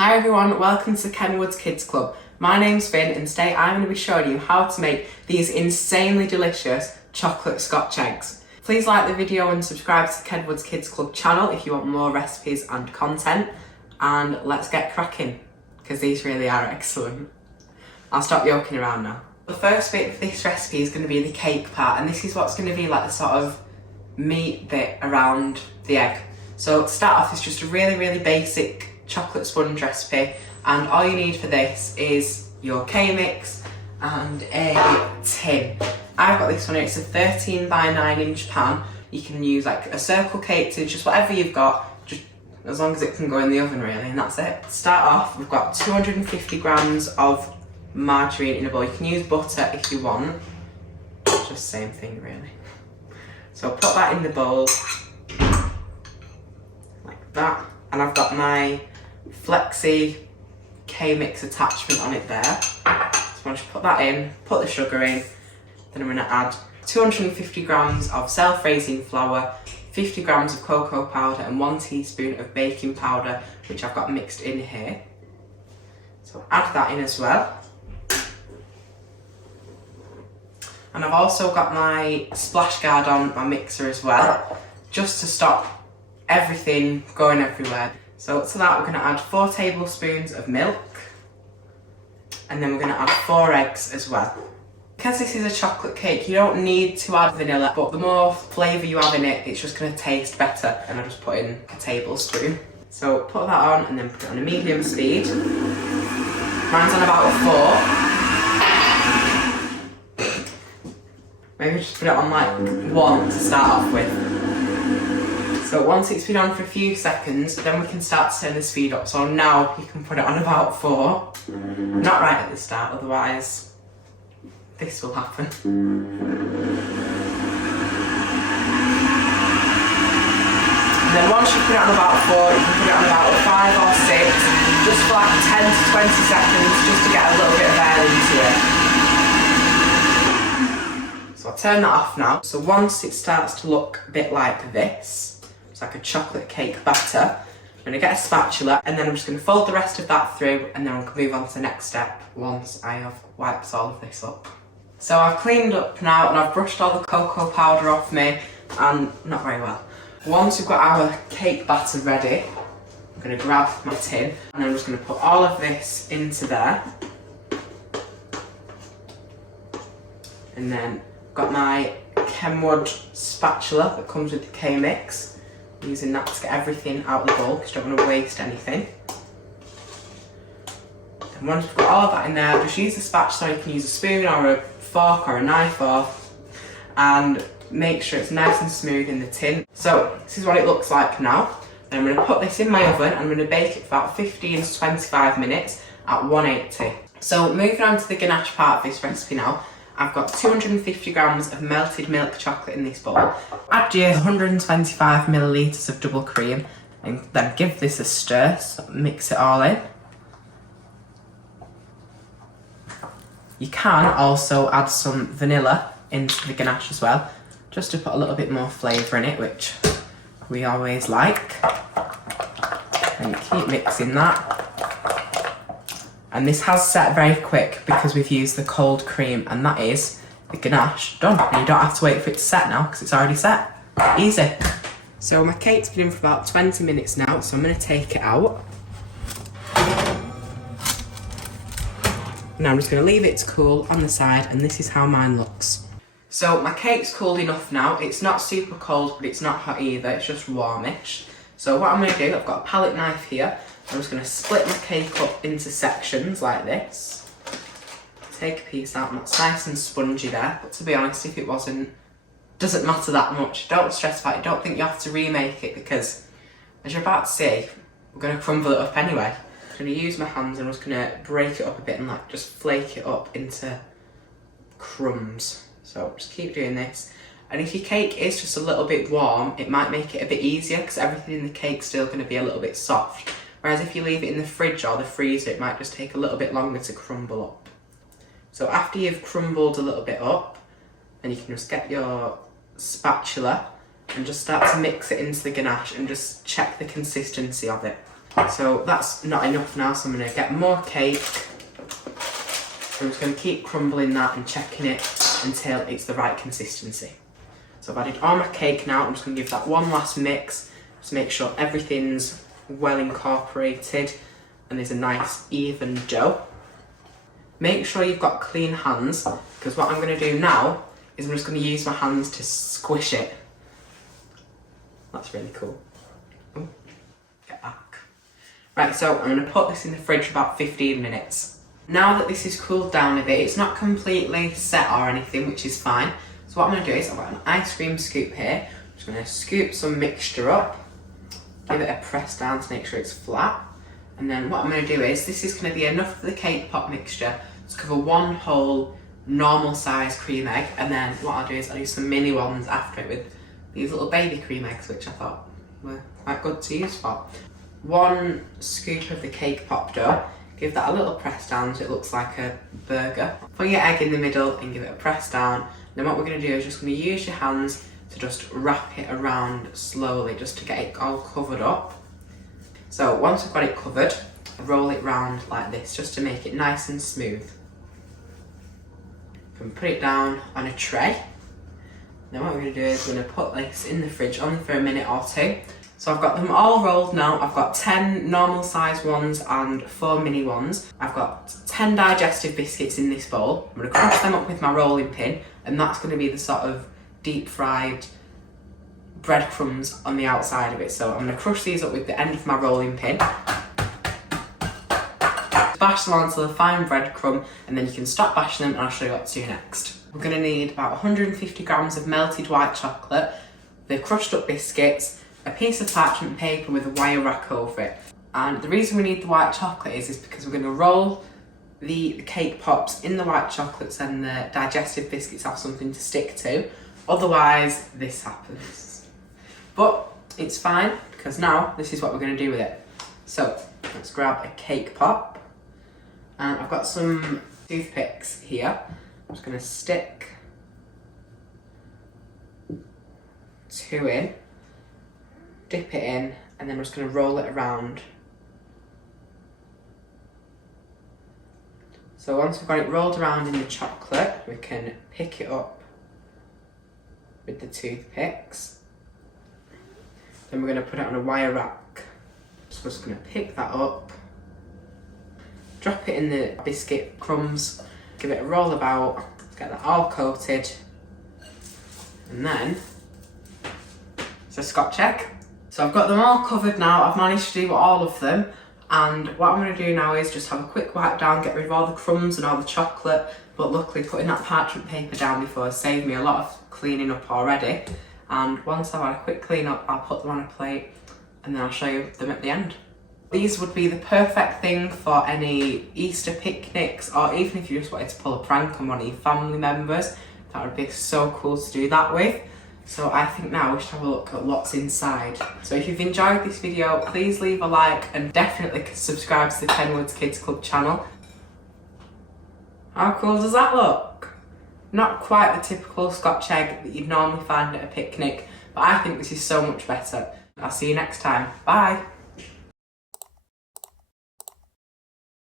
Hi everyone, welcome to Kenwood Kids Club. My name's Finn and today I'm going to be showing you how to make these insanely delicious chocolate Scotch eggs. Please like the video and subscribe to Kenwood Kids Club channel if you want more recipes and content. And let's get cracking, because these really are excellent. I'll stop joking around now. The first bit of this recipe is going to be the cake part, and this is what's going to be like the sort of meat bit around the egg. So to start off, it's just a really basic chocolate sponge recipe, and all you need for this is your K-mix and a tin. I've got this one here, it's a 13 by 9 inch pan. You can use like a circle cake tin, just whatever you've got, just as long as it can go in the oven really, and that's it. To start off, we've got 250 grams of margarine in a bowl. You can use butter if you want, just same thing really. So I'll put that in the bowl, like that, and I've got my Flexi K-mix attachment on it there. So I'm going to put that in, put the sugar in, then I'm going to add 250 grams of self-raising flour, 50 grams of cocoa powder and 1 teaspoon of baking powder, which I've got mixed in here. So add that in as well. And I've also got my splash guard on my mixer as well, just to stop everything going everywhere. So to that we're going to add 4 tablespoons of milk, and then we're going to add 4 eggs as well. Because this is a chocolate cake, you don't need to add vanilla, but the more flavour you have in it, it's just going to taste better. And I just put in a tablespoon. So put that on and then put it on a medium speed. Mine's on about a 4. Maybe just put it on like 1 to start off with. So once it's been on for a few seconds, then we can start to turn the speed up. So now you can put it on about 4. Not right at the start, otherwise this will happen. And then once you put it on about 4, you can put it on about 5 or 6, just for like 10 to 20 seconds, just to get a little bit of air into it. So I'll turn that off now. So once it starts to look a bit like this, like a chocolate cake batter, I'm going to get a spatula and then I'm just going to fold the rest of that through, and then we'll move on to the next step once I have wiped all of this up. So I've cleaned up now and I've brushed all the cocoa powder off me, and not very well. Once we've got our cake batter ready, I'm going to grab my tin and I'm just going to put all of this into there. And then I've got my Kenwood spatula that comes with the K-mix. Using that to get everything out of the bowl because you don't want to waste anything. And once we've got all of that in there, just use the spatula. You can use a spoon or a fork or a knife off, and make sure it's nice and smooth in the tin. So this is what it looks like now. And I'm going to put this in my oven and I'm going to bake it for about 15 to 25 minutes at 180. So moving on to the ganache part of this recipe now. I've got 250 grams of melted milk chocolate in this bowl. Add your 125 millilitres of double cream and then give this a stir, so mix it all in. You can also add some vanilla into the ganache as well, just to put a little bit more flavour in it, which we always like. And keep mixing that. And this has set very quick because we've used the cold cream, and that is the ganache done. And you don't have to wait for it to set now because it's already set. Easy. So my cake's been in for about 20 minutes now, so I'm going to take it out. Now I'm just going to leave it to cool on the side, and this is how mine looks. So my cake's cooled enough now. It's not super cold, but it's not hot either. It's just warmish. So what I'm going to do, I've got a palette knife here. I'm just going to split my cake up into sections like this. Take a piece out, and that's nice and spongy there. But to be honest, if it wasn't, doesn't matter that much. Don't stress about it. Don't think you have to remake it, because as you're about to see, we're going to crumble it up anyway. I'm going to use my hands and I'm just going to break it up a bit and like just flake it up into crumbs. So just keep doing this. And if your cake is just a little bit warm, it might make it a bit easier because everything in the cake's still going to be a little bit soft. Whereas if you leave it in the fridge or the freezer, it might just take a little bit longer to crumble up. So after you've crumbled a little bit up, then you can just get your spatula and just start to mix it into the ganache and just check the consistency of it. So that's not enough now, so I'm going to get more cake. I'm just going to keep crumbling that and checking it until it's the right consistency. So I've added all my cake now. I'm just going to give that one last mix to make sure everything's well incorporated and there's a nice even dough. Make sure you've got clean hands, because what I'm going to do now is I'm just going to use my hands to squish it. That's really cool. Ooh, get back. Right, so I'm going to put this in the fridge for about 15 minutes. Now that this is cooled down a bit, it's not completely set or anything, which is fine. So what I'm going to do is I've got an ice cream scoop here. I'm just going to scoop some mixture up, give it a press down to make sure it's flat. And then what I'm going to do is, this is going to be enough of the cake pop mixture to cover one whole normal size cream egg. And then what I'll do is I'll do some mini ones after it with these little baby cream eggs, which I thought were quite good to use for. 1 scoop of the cake pop dough. Give that a little press down so it looks like a burger. Put your egg in the middle and give it a press down. Then what we're going to do is just going to use your hands to just wrap it around slowly, just to get it all covered up. So once we've got it covered, roll it round like this, just to make it nice and smooth. You can put it down on a tray. Then what we're going to do is we're going to put this in the fridge on for a minute or 2. So I've got them all rolled now. I've got 10 normal size ones and 4 mini ones. I've got 10 digestive biscuits in this bowl. I'm going to crush them up with my rolling pin, and that's going to be the sort of deep fried breadcrumbs on the outside of it. So I'm going to crush these up with the end of my rolling pin. Bash them onto the fine breadcrumb, and then you can stop bashing them and I'll show you what to do next. We're going to need about 150 grams of melted white chocolate, the crushed up biscuits, a piece of parchment paper with a wire rack over it. And the reason we need the white chocolate is because we're going to roll the cake pops in the white chocolates, and the digestive biscuits have something to stick to. Otherwise, this happens. But it's fine, because now this is what we're going to do with it. So let's grab a cake pop. And I've got some toothpicks here. I'm just going to stick 2 in. Dip it in, and then I'm just going to roll it around. So once we've got it rolled around in the chocolate, we can pick it up with the toothpicks. Then we're going to put it on a wire rack. So we're just going to pick that up, drop it in the biscuit crumbs, give it a roll about, get that all coated, and then it's a Scotch egg. So I've got them all covered now. I've managed to do all of them, and what I'm going to do now is just have a quick wipe down, get rid of all the crumbs and all the chocolate, but luckily putting that parchment paper down before saved me a lot of cleaning up already. And once I've had a quick clean up, I'll put them on a plate and then I'll show you them at the end. These would be the perfect thing for any Easter picnics, or even if you just wanted to pull a prank on one of your family members. That would be so cool to do that with. So I think now we should have a look at what's inside. So if you've enjoyed this video, please leave a like and definitely subscribe to the Kenwood Kids Club channel. How cool does that look? Not quite the typical Scotch egg that you'd normally find at a picnic, but I think this is so much better. I'll see you next time. Bye.